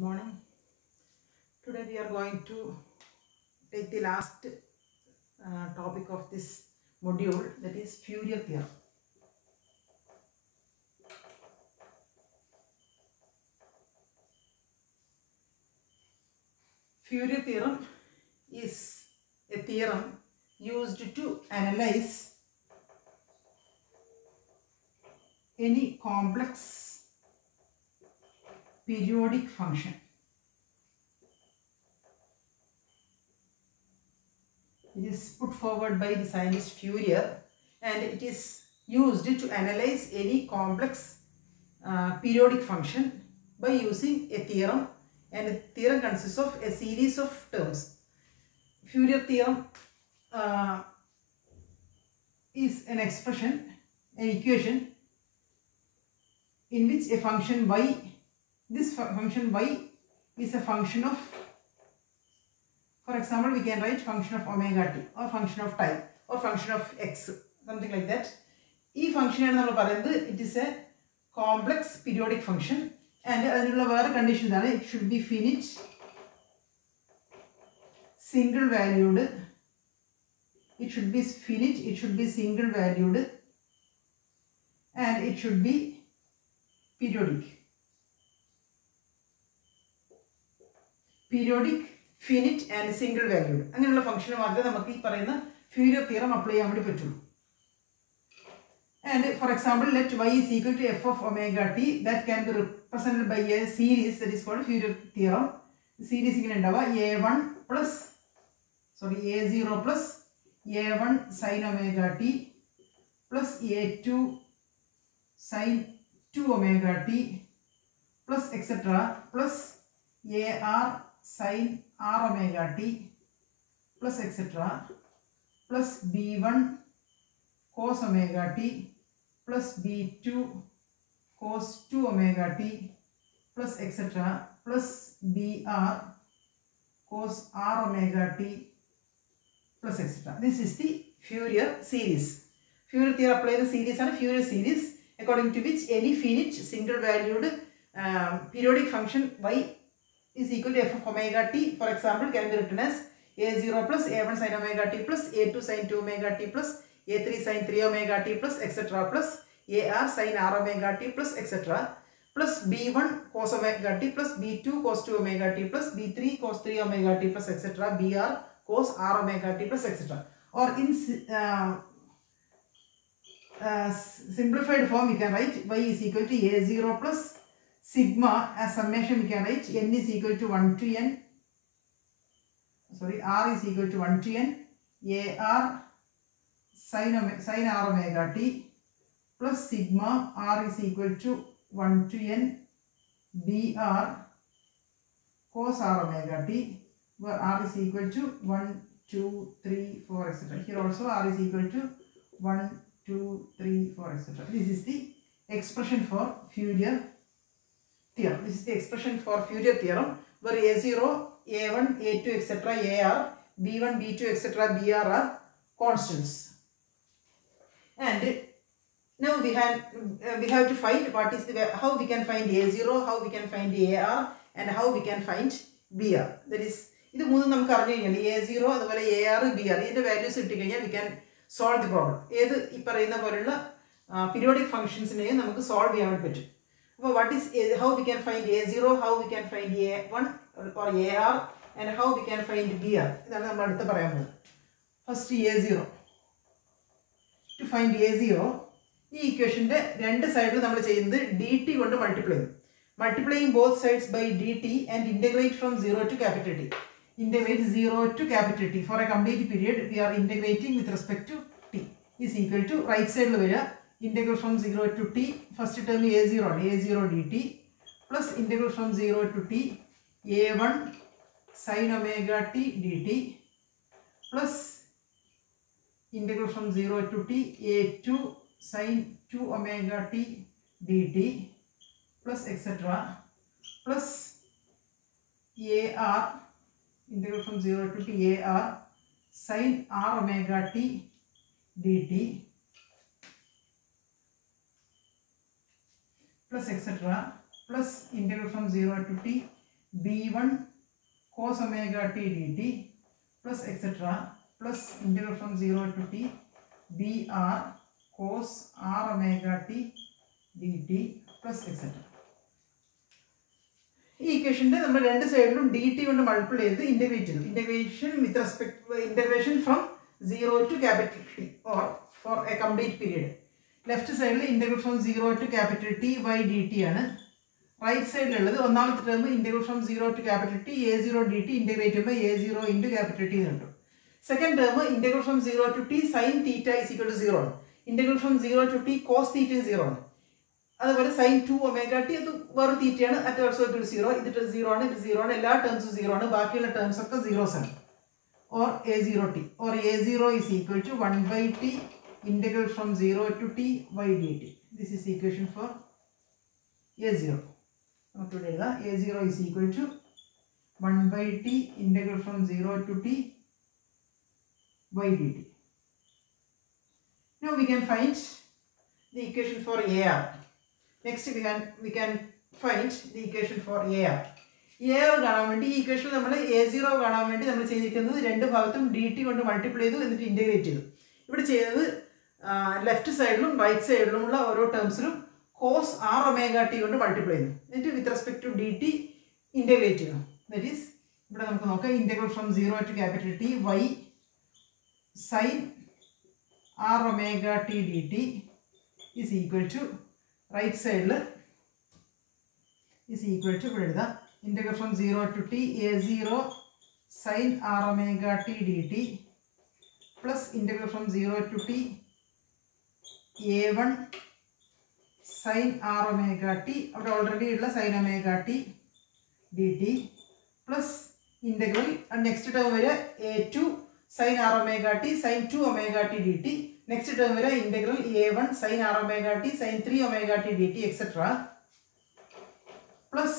morning. Today we are going to take the last topic of this module, that is Fourier theorem. Fourier theorem is a theorem used to analyze any complex periodic function. It is put forward by the scientist Fourier, and it is used to analyze any complex periodic function by using a theorem, and a theorem consists of a series of terms. Fourier theorem is an expression, an equation in which a function y, this function y is a function of, for example, we can write function of omega t or function of time or function of x, something like that. This function it is a complex periodic function, and the condition is it should be finite, single valued, it should be finite, it should be single valued, and it should be periodic. Periodic, finite and single valued. And the function of Fourier theorem apply. And for example, let y is equal to f of omega t, that can be represented by a series that is called Fourier theorem. The series is a1 plus, a0 plus a1 sin omega t plus a2 sin 2 omega t plus etc. plus ar sin r omega t plus etc. plus b1 cos omega t plus b2 cos 2 omega t plus etc. plus br cos r omega t plus etc. This is the Fourier series. Fourier theorem apply the series and Fourier series, according to which any finite single valued periodic function y is equal to f of omega t, for example, can be written as a0 plus a1 sin omega t plus a2 sin 2 omega t plus a3 sin 3 omega t plus etc. plus ar sin r omega t plus etc. plus b1 cos omega t plus b2 cos 2 omega t plus b3 cos 3 omega t plus etc. br cos r omega t plus etc. Or in simplified form, we can write y is equal to a0 plus sigma, as summation we can write n is equal to 1 to n, r is equal to 1 to n ar sin r omega t plus sigma r is equal to 1 to n br cos r omega t, where r is equal to 1, 2, 3, 4, etc. Here also r is equal to 1, 2, 3, 4, etc. This is the expression for Fourier theorem. This is the expression for Fourier theorem, where a0, a1, a2, etc., ar, b1, b2, etc., br are constants. And now we have to find what is the, how we can find a0, how we can find ar, and how we can find br. That is, this is a0, ar, br. These values we can solve the problem. This periodic functions we can solve. What is, how we can find a0, how we can find a1 or ar, and how we can find br. First a0. To find a0, this equation two sides dt multiply. Multiplying both sides by dt and integrate from 0 to capital T. Integrate 0 to capital T. For a complete period, we are integrating with respect to t. Is equal to right side integral from 0 to t. First term a0 dt plus integral from 0 to t a1 sin omega t dt plus integral from 0 to t a2 sin 2 omega t dt plus etc. plus ar integral from 0 to t ar sin r omega t dt plus etc. plus integral from 0 to t b1 cos omega t dt plus etc. plus integral from 0 to t br cos r omega t dt plus etc. ഈ ഇക്വേഷന്റെ നമ്മൾ രണ്ട് സൈഡിലും dt കൊണ്ട് multiply ചെയ്ത് integrate ചെയ്തു. Integration with respect integration from 0 to capital T or for a complete period. Left സൈഡിൽ integral from 0 to capital T by dt ആണ്. റൈറ്റ് സൈഡിലുള്ളത് ഒന്നാമത്തെ term integral from 0 to capital T a0 dt integrate ചെയ്യുമ്പോൾ a0 into capital T എന്ന് കിട്ടും. Second term integral from 0 to t sin theta is equal to 0 ആണ്. Integral from 0 to t cos theta is 0 ആണ്. അതുപോലെ sin 2 omega t അത് വേറെ തീറ്റയാണ്. At also equal to 0. ഇത് 0 ആണ്, ഇത് 0 ആണ്, എല്ലാ ടേംസും 0 ആണ്, ബാക്കിയുള്ള ടേംസ് ഒക്കെ സീറോസ് ആണ്. Or a0 t or a0 is equal to 1 by t integral from 0 to t by dt. This is equation for a0. നമുക്ക് ഇവിടെ എഴുതാം a0 is equal to 1 by t integral from 0 to t by dt. Now we can find the equation for AR. Next we can find the equation for AR. AR കാണാൻ വേണ്ടി ഈ ഇക്വേഷനിൽ നമ്മൾ a0 കാണാൻ വേണ്ടി നമ്മൾ ചെയ്തിരിക്കുന്നത് രണ്ട് ഭാഗത്തും dt കൊണ്ട് മൾട്ടിപ്ലൈ ചെയ്തു എന്നിട്ട് ഇൻറ്റഗ്രേറ്റ് ചെയ്തു. ഇവിടെ ചെയ്യുന്നത് ലെഫ്റ്റ് സൈഡിലും റൈറ്റ് സൈഡിലുമുള്ള ഓരോ ടേംസിലും കോസ് ആർ ഒമേഗ ടി കൊണ്ട് മൾട്ടിപ്ലൈ ചെയ്യുന്നു. എന്നിട്ട് with respect to dt integrate ചെയ്യുന്നു. ദാറ്റ് ഈസ് ഇവിടെ നമുക്ക് നോക്കാം integral from 0 to capital T y sin r omega t dt is equal to right side is equal to ഇവിടെ എഴുതാം integral from 0 to t a0 sin r omega t dt plus integral from 0 to t a1 sin r omega t അവിടെ already ഉള്ള sin omega t dt plus integral next term വരെ a2 sin r omega t sin 2 omega t dt next term വരെ integral a1 sin r omega t sin 3 omega t dt etc. plus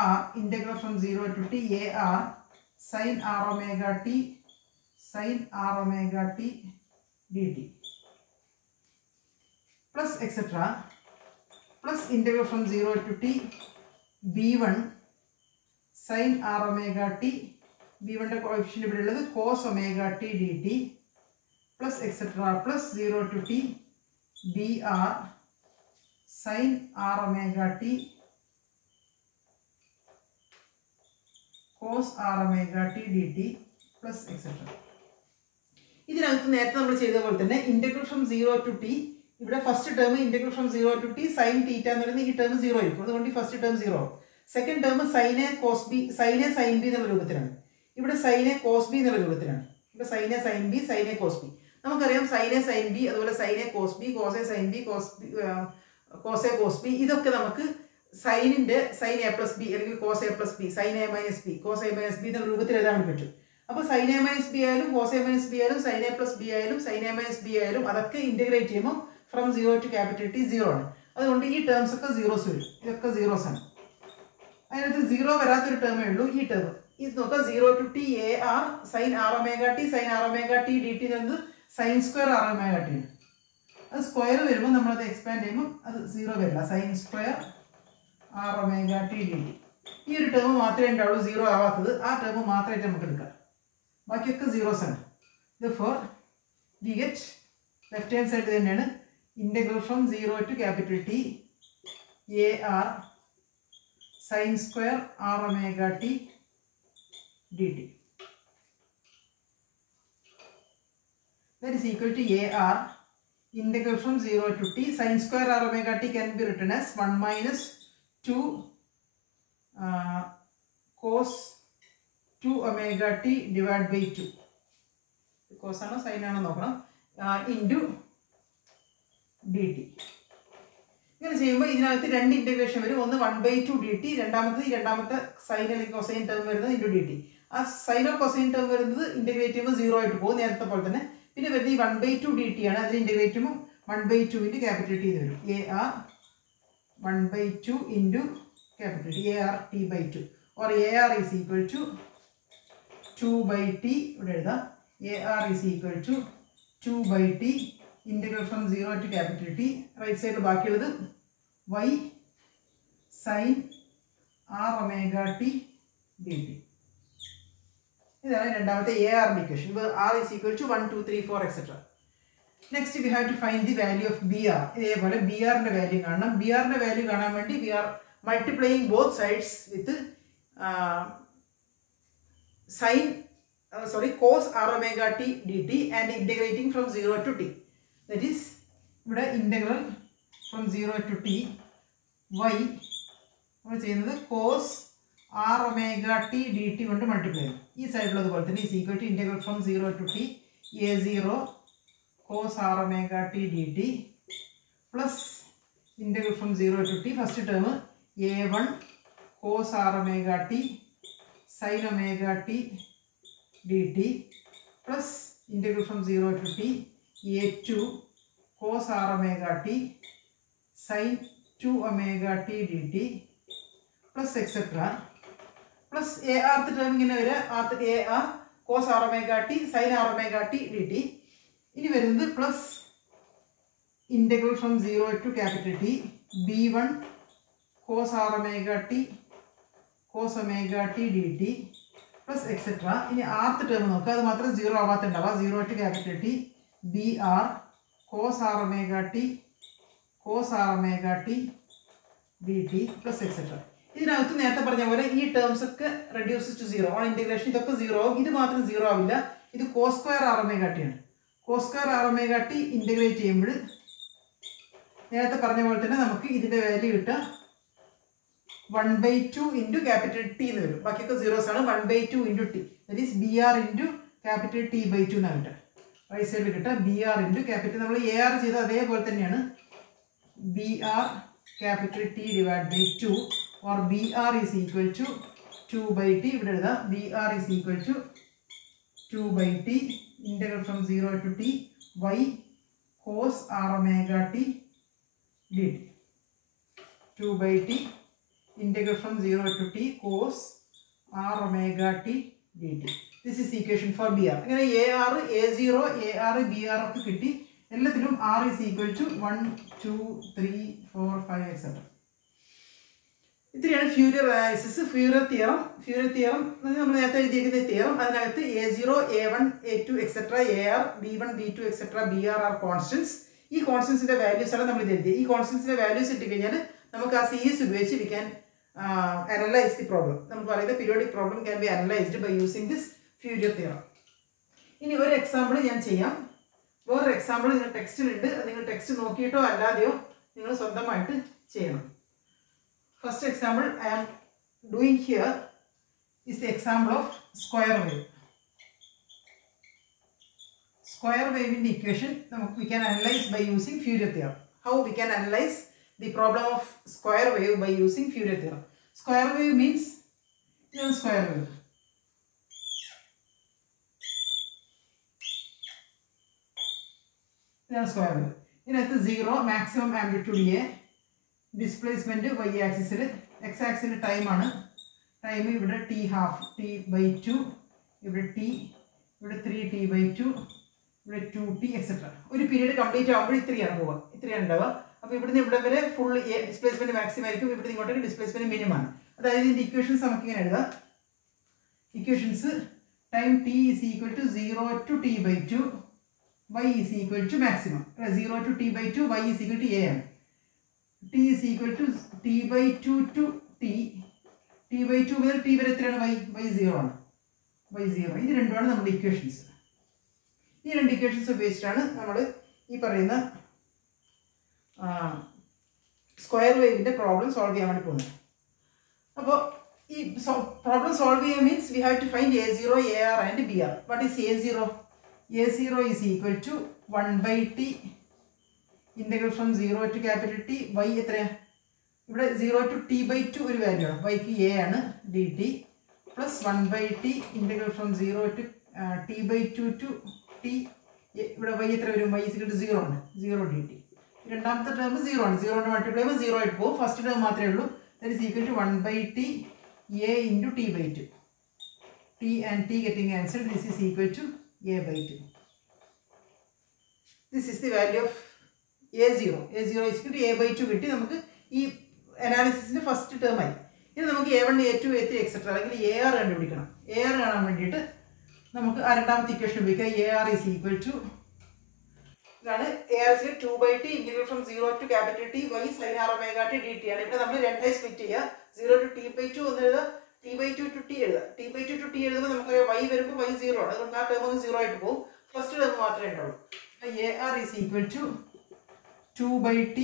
AR integral from 0 to t AR sin r omega t sin r omega t dt plus etc. plus integral from 0 to t b1 sin r omega t b1 ന്റെ coefficient ഇവിടെ ഉള്ളത് cos omega t dt plus etc. plus 0 to t br sin r omega t cos r omega t dt plus etc. ഇതിനകത്ത് നേരത്തെ നമ്മൾ ചെയ്ത പോലെ തന്നെ integral from 0 to t ഇവിടെ first term integral from 0 to t sin തീറ്റ എന്ന് പറയുന്നത് ഈ ടേം 0 ആയിരിക്കും. അതുകൊണ്ട് ഈ first term 0. Second term sin a cos b എന്നുള്ള രൂപത്തിലാണ്. ഇവിടെ sin a cos b എന്നുള്ള രൂപത്തിലാണ്. ഇവിടെ sin a sin b sin a cos b. നമുക്കറിയാം sin a sin b അതുപോലെ sin a cos b cos a sin b cos a cos b ഇതൊക്കെ നമുക്ക് സൈനിന്റെ sin a plus b അല്ലെങ്കിൽ cos a plus b sin a minus b cos a minus b എന്നുള്ള രൂപത്തിൽ എഴുതാൻ പറ്റും. അപ്പോൾ sin a minus b ആയാലും cos a minus b ആയാലും sin a plus b ആയാലും sin a minus b ആയാലും അതൊക്കെ ഇന്റഗ്രേറ്റ് ചെയ്യുമ്പോൾ ഫ്രം 0 to capital T 0 ആണ്. അതുകൊണ്ട് ഈ ടേംസ് ഒക്കെ സീറോസ് വരും. ഇതൊക്കെ സീറോസ് ആണ്. അതിനകത്ത് 0 വരാത്തൊരു ടേമേ ഉള്ളൂ ഈ ടേം. ഇത് നോക്കാം 0 to t AR sin r omega t sin r omega t dt എന്നത് sin square r omega t ആണ്. അത് സ്ക്വയർ വരുമ്പോൾ നമ്മളത് എക്സ്പാൻഡ് ചെയ്യുമ്പോൾ അത് 0 വരില്ല. sin square r omega t dt. ഈ ഒരു ടേം മാത്രമേ ഉണ്ടാവുള്ളൂ 0 ആവാത്തത്. ആ ടേം മാത്രമായിട്ട് നമുക്ക് എടുക്കാം. ബാക്കിയൊക്കെ സീറോസ് ആണ്. therefore we get left hand side തന്നെയാണ് integral from 0 to capital T AR sin square r omega t dt. That is equal to AR integral from 0 to t sin square r omega t can be written as 1 minus 2 cos 2 omega t divided by 2. Cos ആണ് sin ആണോ നോക്കണം into dt. ഇങ്ങനെ ചെയ്യുമ്പോൾ ഇതിനകത്ത് രണ്ട് integration വരും. ഒന്ന് 1/2 dt, രണ്ടാമത്തെ സൈൻ അല്ലെങ്കിൽ കൊസൈൻ ടേം വരുന്നത് ഇൻറ്റു dt. ആ സൈനോ കൊസൈൻ ടേം വരുന്നത് ഇന്റഗ്രേറ്റ് ചെയ്യുമ്പോൾ 0 ആയിട്ട് പോകും നേരത്തെ പോലെ തന്നെ. പിന്നെ വരുന്നത് ഈ 1/2 dt ആണ്. അതിൽ ഇന്റഗ്രേറ്റ് ചെയ്യുമ്പോൾ 1/2 ഇൻറ്റു ക്യാപിറ്റൽ ടി വരും. AR 1/2 into capital T AR t/2 or AR is equal to 2/t ഇവിടെ എഴുതാം AR is equal to 2 by T integral from 0 to capital T. Right side ബാക്കിയുള്ളത് y sin r omega t dt. ഇതാണ് രണ്ടാമത്തെ AR equation. R is equal to 1, 2, 3, 4, etc. Next we have to find the value of BR. ഇതേപോലെ BR ന്റെ value കാണണം. BR ന്റെ value കാണാൻ വേണ്ടി we are multiplying both sides with cos r omega t dt and integrating from 0 to t. That is ഇവിടെ integral from 0 to t y നമ്മൾ ചെയ്യുന്നത് cos r omega t dt കൊണ്ട് multiply ചെയ്യും. ഈ സൈഡിലുള്ളതുപോലെ തന്നെ is equal to integral from 0 to t a0 cos r omega t dt plus integral from 0 to t first term a1 cos r omega t sin omega t dt plus integral from 0 to t a2 cos r omega t sin 2 omega t dt plus etc. plus ar term ഇങ്ങനെ വരെ ar cos r omega t sin r omega t dt. ഇനി വരുന്നത് plus integral from 0 to capital T b1 cos r omega t cos omega t dt plus etc. ഇനി ആർത്ത് term നോക്കുക, അത് മാത്രം 0 ആവാത്തുണ്ടാവുക. 0 to capital T br cos r omega t cos r omega t dt plus etc. ഇതിനകത്ത് നേരത്തെ പറഞ്ഞ പോലെ ഈ ടേംസ് ഒക്കെ റെഡ്യൂസ് ടു 0 ഓൺ ഇന്റഗ്രേഷൻ ഇതൊക്കെ 0 ആവും. ഇത് മാത്രം 0 ആവില്ല. ഇത് cos square r omega t ആണ്. cos square r omega t integrate ചെയ്യുമ്പോൾ നേരത്തെ പറഞ്ഞ പോലെ തന്നെ നമുക്ക് ഇതിന്റെ വാല്യൂ കിട്ടുക 1/2 into capital T എന്ന് വരും. ബാക്കിയൊക്കെ സീറോസ് ആണ്. 1/2 into T, that is BR into capital T/2 എന്നാണ് കിട്ടുക. റൈറ്റ് സൈഡിൽ കിട്ടുക BR into capital, നമ്മൾ AR ചെയ്ത അതേപോലെ തന്നെയാണ്. BR capital T divided by 2 or BR is equal to 2/T. ഇവിടെ എഴുതാം BR is equal to 2/T integral from 0 to T y cos r omega t dt. 2/T integral from 0 to t cos r omega t dt. This is equation for BR. അങ്ങനെ AR, A0, AR, BR ഒക്കെ കിട്ടി. എല്ലാത്തിലും R is equal to 1, 2, 3, 4, 5, etc. ഇത്രയാണ് ഫ്യൂരിയർ analysis. ഫ്യൂരിയർ theorem നമ്മൾ നേരത്തെ എഴുതിയിരിക്കുന്ന theorem. അതിനകത്ത് A0, A1, A2, etc., AR, B1, B2, etc., BR are constants. ഈ കോൺസ്റ്റൻസിന്റെ വാല്യൂസ് ആണ് നമ്മൾ ഇത് എഴുതിയത്. ഈ കോൺസ്റ്റൻസിന്റെ വാല്യൂസ് ഇട്ട് കഴിഞ്ഞാൽ നമുക്ക് ആ സീരീസ് ഉപയോഗിച്ച് we can analyze the problem. നമുക്ക് പറയുന്നത് periodic problem can be analysed by using this Fourier theorem. ഇനി ഒരു എക്സാമ്പിൾ ഞാൻ ചെയ്യാം. വേറൊരു എക്സാമ്പിൾ നിങ്ങൾ ടെക്സ്റ്റിലുണ്ട്. നിങ്ങൾ ടെക്സ്റ്റ് നോക്കിയിട്ടോ അല്ലാതെയോ നിങ്ങൾ സ്വന്തമായിട്ട് ചെയ്യണം. First example I am doing here is the example of square wave. Square wave in the equation we can analyze by using Fourier theorem. How we can analyze the problem of square wave by using Fourier theorem? Square wave means square wave. Square wave. In 0 maximum amplitude A. Displacement y ആക്സിസിൽ, x axle time ആണ്. Time ഇവിടെ t½ t/2, ഇവിടെ t, ഇവിടെ 3t/2, ഇവിടെ 2t etcetera. ഒരു period complete ആകുമ്പോൾ ഇത്രയാണ് പോവുക, ഇത്രയാണ് ഉണ്ടാവുക. അപ്പോൾ ഇവിടുന്ന് ഇവിടെ വരെ ഫുൾ ഡിസ്പ്ലേസ്മെന്റ് മാക്സിമം ആയിരിക്കും. ഇവിടുന്ന് ഇങ്ങോട്ടേക്ക് ഡിസ്പ്ലേസ്മെന്റ് മിനിമം ആണ്. അതായത് ഇതിന്റെ ഇക്വേഷൻസ് നമുക്ക് ഇങ്ങനെ എഴുതാം. Equations time t is equal to 0 to t/2, y is equal to maximum. 0 to t/2, y is equal to a ആണ്. t is equal to t/2 to t. t/2 മുതൽ t വരെ എത്രയാണ്? y 0 ആണ്. y 0. ഇത് രണ്ടുമാണ് നമ്മുടെ equations. ഈ രണ്ട് ഇക്വേഷൻസ് ഉപയോഗിച്ചിട്ടാണ് നമ്മൾ ഈ പറയുന്ന സ്ക്വയർ വേവിന്റെ പ്രോബ്ലം സോൾവ് ചെയ്യാൻ വേണ്ടി പോകുന്നത്. അപ്പോൾ ഈ പ്രോബ്ലം സോൾവ് ചെയ്യാൻ means we have to find A0, AR and BR. What is A0? A0 is equal to 1/t integral from 0 to capital T y എത്രയാ? ഇവിടെ 0 to t/2 ഒരു വാല്യൂ ആണ്. yക്ക് a ആണ് dt plus 1/t integral from 0 to t/2 to t. ഇവിടെ y എത്ര വരും? y is equal to 0 ആണ്. 0 dt. രണ്ടാമത്തെ ടേം 0 ആണ്. 0 കൊണ്ട് മൾട്ടിപ്ലൈ ചെയ്യുമ്പോൾ 0 ആയിട്ട് പോകും. ഫസ്റ്റ് ടേം മാത്രമേ ഉള്ളൂ. that is equal to 1/t a into t/2. t and t getting answered. This is equal to a by 2. This is the value of a0. a0 is equal to a by 2 കിട്ടി. നമുക്ക് ഈ അനാലിസിസിൻ്റെ first term ആയി. ഇനി നമുക്ക് a1, a2, a3 etcetera അല്ലെങ്കിൽ AR കണ്ടുപിടിക്കണം. AR കാണാൻ വേണ്ടിയിട്ട് നമുക്ക് ആ രണ്ടാമത്തെ ഇക്വേഷൻ ഉപയോഗിക്കാം. AR is equal to ഇതാണ് AR is 2 by t integral from 0 to capital T y sin r omega t dt ആണ്. ഇവിടെ നമ്മൾ രണ്ടായി സ്പ്ലിറ്റ് ചെയ്യുക. 0 to t by 2 എന്ന് എഴുതുക, t by 2 to t എഴുതുക. t by 2 to t എഴുതുമ്പോൾ നമുക്ക് y വരുമ്പോൾ y 0 ആണ്. അതുകൊണ്ട് ആ ടേം ഒന്ന് 0 ആയിട്ട് പോകും. ഫസ്റ്റ് ടേം മാത്രമേ ഉണ്ടാവുള്ളൂ. AR is equal to 2 by t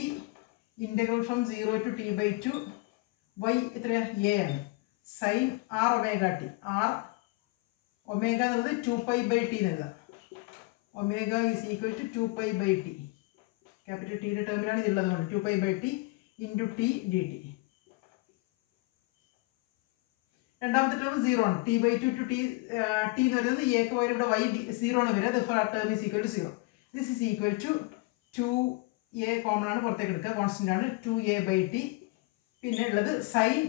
integral from 0 to t by 2 y എത്രയാണ് a ആണ് sin r omega t. r omega എന്നുള്ളത് 2 pi by t എന്ന് എഴുതാം. omega is equal to 2 pi by t. Capital ടിയുടെ ടേമിലാണ് ഇതുള്ളത് കൊണ്ട് 2 pi by t into t dt. രണ്ടാമത്തെ term 0 ആണ്. t by 2 to t എന്ന് പറയുന്നത് എക്ക് പകരം ഇവിടെ y 0 ആണ് വരിക. therefore ആ term is equal to 0. this is equal to 2a common ആണ്, പുറത്തേക്ക് എടുക്കുക, കോൺസ്റ്റന്റ് ആണ് 2a by t. പിന്നെ ഉള്ളത് സൈൻ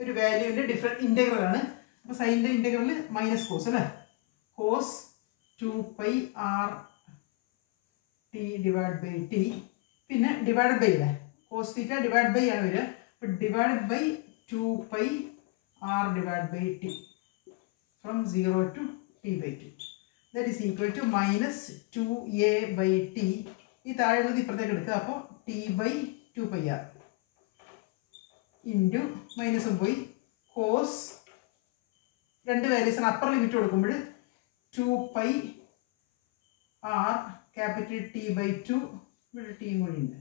ഒരു വാല്യൂവിൻ്റെ ഡിഫറെൻറ്റ് ഇൻറ്റഗ്രൽ ആണ്. അപ്പോൾ സൈൻ്റെ ഇൻറ്റഗ്രൽ മൈനസ് കോസ് അല്ലേ, cos 2 pi r t divide by t. പിന്നെ ഡിവൈഡ് ബൈ അല്ലേ, കോസ് തീറ്റ ഡിവൈഡ് ബൈ ആണ് വരിക. അപ്പോൾ divide by 2 pi r divide by t from 0 to t by 2. That is equal to minus 2a by t. ഈ താഴെയുള്ളത് ഇപ്പുറത്തേക്ക് എടുക്കുക. അപ്പോൾ t by 2 pi r into മൈനസും പോയി കോസ് രണ്ട് വാല്യൂസാണ്. അപ്പർ ലിമിറ്റ് കൊടുക്കുമ്പോൾ 2 pi r capital T by 2 ഇവിടെ ടിയും കൂടി ഉണ്ട്,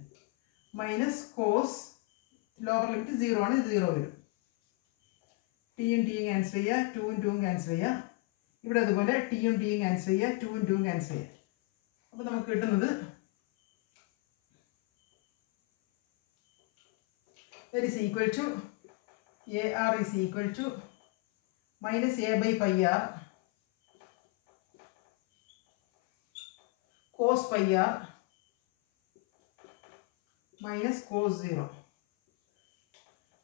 മൈനസ് കോസ് ലോവർ ലിമിറ്റ് 0 ആണ്, 0 വരും. ടിയും ടിയും ക്യാൻസൽ ചെയ്യുക, 2ഉം 2ഉം ക്യാൻസൽ ചെയ്യുക. ഇവിടെ അതുപോലെ ടിയും ടിയും ക്യാൻസൽ ചെയ്യുക, 2ഉം 2ഉം ക്യാൻസൽ ചെയ്യുക. അപ്പോൾ നമുക്ക് കിട്ടുന്നത് that is equal to AR is equal to minus a by pi r cos pi r minus cos 0,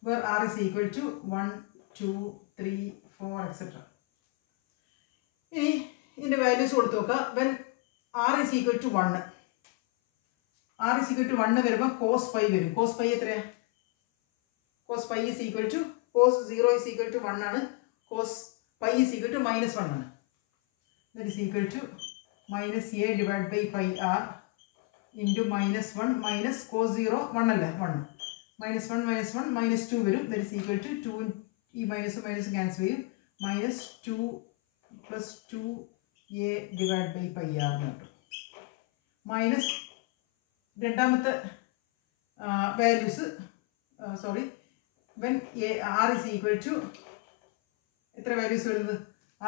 where r is equal to 1, 2, 3, 4 etc. ഇനി ഇതിൻ്റെ വാല്യൂസ് കൊടുത്തു നോക്കുക. when r is equal to 1, r is equal to 1 വരുമ്പോൾ cos pi വരും. cos pi എത്രയാണ്? cos pi is equal to cos 0 is equal to 1 ആണ്, cos pi is equal to minus 1 ആണ്. that is equal to minus a divided by pi r into minus 1 minus cos 0 1 അല്ലേ, 1 minus 1 minus 1 minus 2 വരും. that is equal to 2, ഈ minus minus cancel ചെയ്യും, minus 2 plus 2a divided by pi r എന്ന് കിട്ടും. Minus രണ്ടാമത്തെ values when r is equal to എത്ര values വരുന്നത്,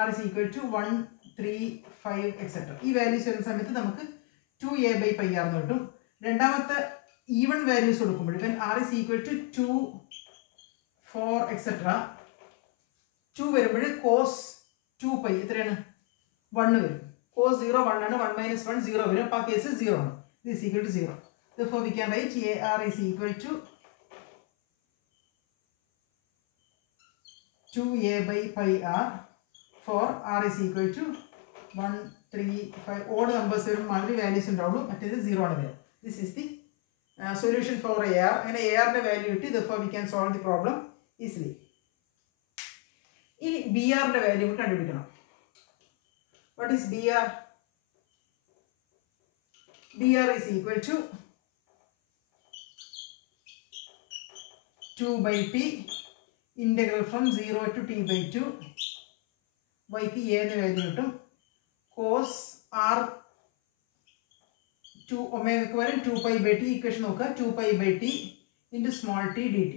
r is equal to 1, 3, 5 etc. ഈ വാല്യൂസ് വരുന്ന സമയത്ത് നമുക്ക് 2a by pi r എന്ന് കിട്ടും. രണ്ടാമത്തെ ഈവൺ വാല്യൂസ് കൊടുക്കുമ്പോൾ when r is equal to 2, 4 etc. 2 വരുമ്പോൾ cos 2 pi എത്രയാണ്, 1 വരും. cos 0 1 ആണ്, 1 minus 1 0 വരും. അപ്പോൾ ആ കേസ് 0 ആണ്. this is equal to 0. therefore we can write AR is equal to 2a by pi r for r is equal to 1, 3, 5 odd numbers വരുമ്പോൾ മാത്രമേ വാല്യൂസ് ഉണ്ടാവുള്ളൂ, മറ്റേത് 0 ആണ് വരിക. This is the solution for AR. അങ്ങനെ ARൻ്റെ value കിട്ടി. therefore we can solve the problem easily. ഇനി BRൻ്റെ value കണ്ടുപിടിക്കണം. what is BR? BR is equal to 2 by t integral from 0 to t by 2 yക്ക് a എന്ന value കിട്ടും. cos r 2 ഒമേഗയ്ക്ക് വരും 2 pi by t. Equation നോക്കുക, 2 pi by t into small t dt.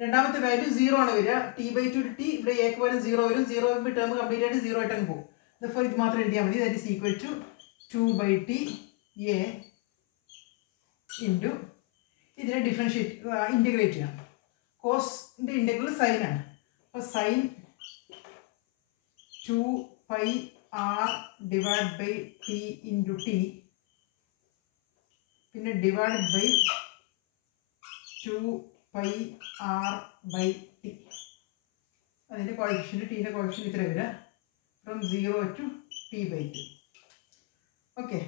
രണ്ടാമത്തെ value 0 ആണ് വരിക. t by 2 to t ഇവിടെ എക്ക് വരും 0 വരും. 0 വരുമ്പോൾ ടേം കംപ്ലീറ്റ് ആയിട്ട് 0 ആയിട്ട് അങ്ങ് പോകും. therefore ഇത് മാത്രം എഴുതിയാൽ മതി. that is equal to 2 by t a into ഇതിനെ ഡിഫറൻഷിയേറ്റ് ഇൻറ്റഗ്രേറ്റ് ചെയ്യാം. കോസിൻ്റെ ഇൻറ്റഗ്രൽ സൈൻ ആണ്. അപ്പോൾ sine 2 pi r divide by T into T, പിന്നെ divide by 2 pi r by T. അതിൻ്റെ കോഎഫിഷ്യൻറ്റ് ടീൻ്റെ കോഎഫിഷ്യൻറ്റ് ഇത്ര വരിക from 0 to t by 2. Okay.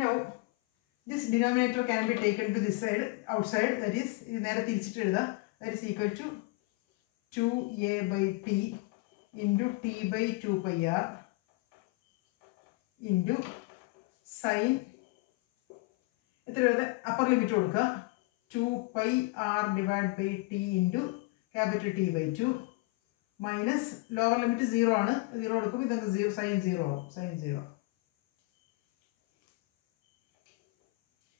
Now, this denominator can be taken to this side, outside, that is equal to 2a by t into t by 2 pi r into sin, upper limit 2 pi r divided by t into capital T by 2 minus lower limit 0 ആണ്, 0 എടുക്കുമ്പോൾ ഇതങ്ങ് 0 sin 0 ആവും, sin 0.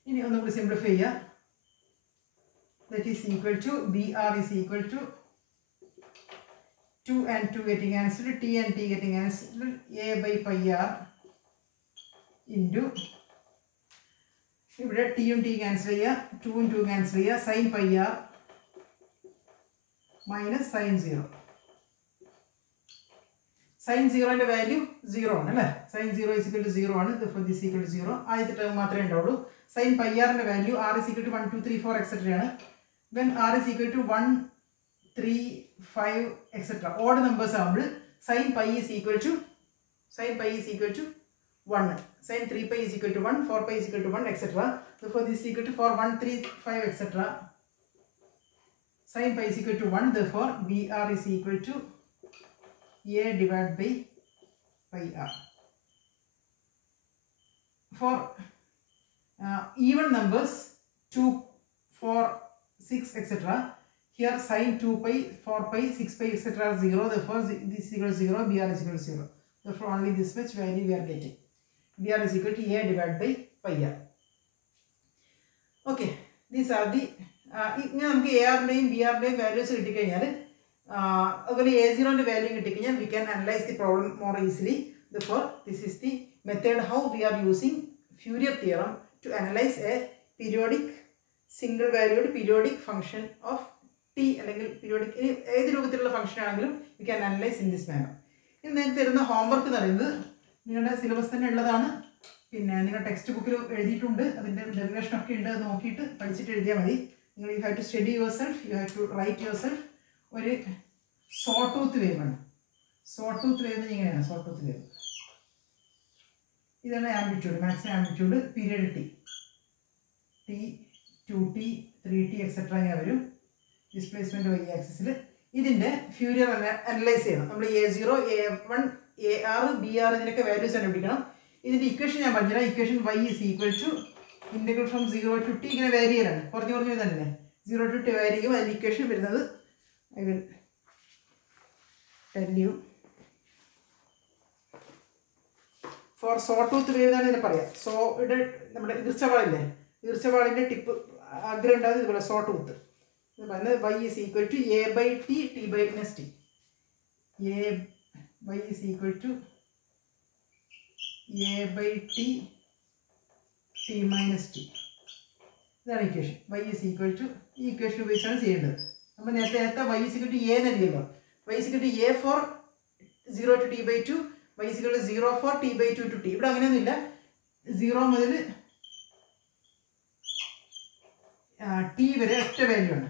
ഇനി ഒന്നുകൂടി simplify ചെയ്യുക. That is equal to BR is equal to 2 and 2 getting cancelled, T and T getting cancelled, A by pi r into ഇവിടെ T ഉം T cancel ചെയ്യുക, 2 ഉം 2 cancel ചെയ്യുക, sin pi r minus sin 0. Sin 0 ന്റെ value 0 ആണ് അല്ലേ? Sin 0 is equal to 0 ആണ്. Therefore this is equal to 0. ആദ്യത്തെ ടേം മാത്രമേ ഉണ്ടാവുള്ളൂ. Sin pi r ന്റെ value r is equal to 1, 2, 3, 4 etc. ആണ്. When r is equal to 1, 3, 5 etc. odd numbers ആവുമ്പോൾ sin pi is equal to 1. Sin 3 pi is equal to 1, 4 pi is equal to 1 etc. Therefore this is equal to for 1, 3, 5 etc. Sin pi is equal to 1. Therefore BR is equal to A divided by pi r. For even numbers 2, 4, 6 etc. here sin 2 pi, 4 pi, 6 pi etc. are 0. Therefore this is equal to 0, BR is equal to 0. Therefore only this much value we are getting. BR is equal to A divided by pi r. Okay, these are the ഇങ്ങനെ നമുക്ക് A ആറിൻ്റെയും B ആറിൻ്റെയും values കിട്ടിക്കഴിഞ്ഞാൽ അതുപോലെ A0 ന്റെ value കിട്ടിക്കഴിഞ്ഞാൽ we can analyze the problem more easily. Therefore this is the method how we are using Fourier theorem to analyze a periodic single valued periodic function of t അല്ലെങ്കിൽ periodic ഏത് രൂപത്തിലുള്ള function ആണെങ്കിലും we can analyze in this manner. ഇനി നിങ്ങൾക്ക് തരുന്ന homework എന്ന് പറയുന്നത് നിങ്ങളുടെ സിലബസ് തന്നെ ഉള്ളതാണ്, പിന്നെ നിങ്ങൾ ടെക്സ്റ്റ് ബുക്കിൽ എഴുതിയിട്ടുണ്ട്, അതിൻ്റെ ഡെറിവേഷൻ ഒക്കെ ഉണ്ട്, അത് നോക്കിയിട്ട് പഠിച്ചിട്ട് എഴുതിയാൽ മതി. നിങ്ങൾ you have to study yourself, you have to write yourself. ഒരു സോ ടൂത്ത് വേവ് ആണ്. സോ ടൂത്ത് വേവ് ഇങ്ങനെയാണ് സോ ടൂത്ത് വേവ്. ഇതാണ് amplitude, maximum amplitude, period T, 2t 3t etcetera ഇങ്ങനെ വരും. ഡിസ്പ്ലേസ്മെന്റ് y ആക്സിസിൽ. ഇതിൻ്റെ ഫ്യൂരിയർ analyse ചെയ്യണം. നമ്മൾ A0, A1, AR, BR ഇതിനൊക്കെ വാല്യൂസ് കണ്ടുപിടിക്കണം. ഇതിൻ്റെ ഇക്വേഷൻ ഞാൻ പറഞ്ഞുതരാം. Equation y is equal to integral from 0 to t ഇങ്ങനെ വാരി ചെയ്യലാണ്. കുറഞ്ഞു തന്നെ 0 to t വാരി ചെയ്യും. അതിൻ്റെ ഇക്വേഷൻ വരുന്നത് I will tell you. For saw tooth wave എന്നാണ് ഇതിനെ പറയാം. സോ ഇവിടെ നമ്മുടെ ഈർച്ചവാളില്ലേ, ഈർച്ചവാളിൻ്റെ ടിപ്പ് അഗ്രം ഉണ്ടാകുന്നത് ഇതുപോലെ സോ ടൂത്ത്. ഇത് പറയുന്നത് y is equal to A by t, t by minus t. y is equal to A by t, t minus t. ഇതാണ് equation. y is equal to ഈ ഇക്വേഷൻ ഉപയോഗിച്ചാണ് ചെയ്യേണ്ടത്. അപ്പോൾ നേരത്തെ y is equal to A എന്നറിയല്ലോ. y is equal to A for 0 to t by 2, y is equal to 0 for t by 2 to t. ഇവിടെ അങ്ങനെയൊന്നുമില്ല. 0 മുതൽ t വരെ ഒറ്റ വാല്യൂ ആണ്.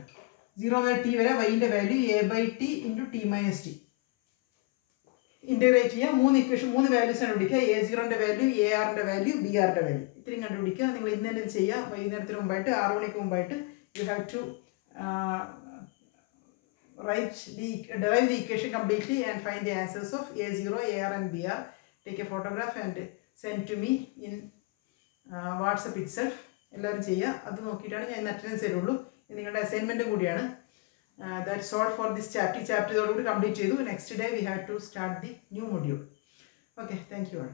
0 മുതൽ t വരെ y ൻ്റെ value A by t into t minus t. Integrate ചെയ്യുക. 3 ഇക്വേഷൻ 3 വാല്യൂസ് കണ്ടുപിടിക്കുക. A0ൻ്റെ വാല്യൂ, ARൻ്റെ വാല്യൂ, BRൻ്റെ വാല്യൂ. ഇത്രയും കണ്ടുപിടിക്കുക. നിങ്ങൾ ഇന്ന് തന്നെ ചെയ്യുക. വൈകുന്നേരത്തിന് മുമ്പായിട്ട് 6 മണിക്ക് മുമ്പായിട്ട് you have to derive the equation completely and find the answers of A0, AR and BR. Take a photograph and send to me in WhatsApp itself. എല്ലാവരും ചെയ്യുക. അത് നോക്കിയിട്ടാണ് ഞാൻ ഇന്ന് അറ്റൻഡൻസ് തരുള്ളൂ. ഇത് നിങ്ങളുടെ അസൈൻമെൻറ്റും കൂടിയാണ്. That's all for this chapter. Chapter ഇതോടുകൂടി കംപ്ലീറ്റ് ചെയ്തു. Next day we have to start the new module. Okay, thank you all.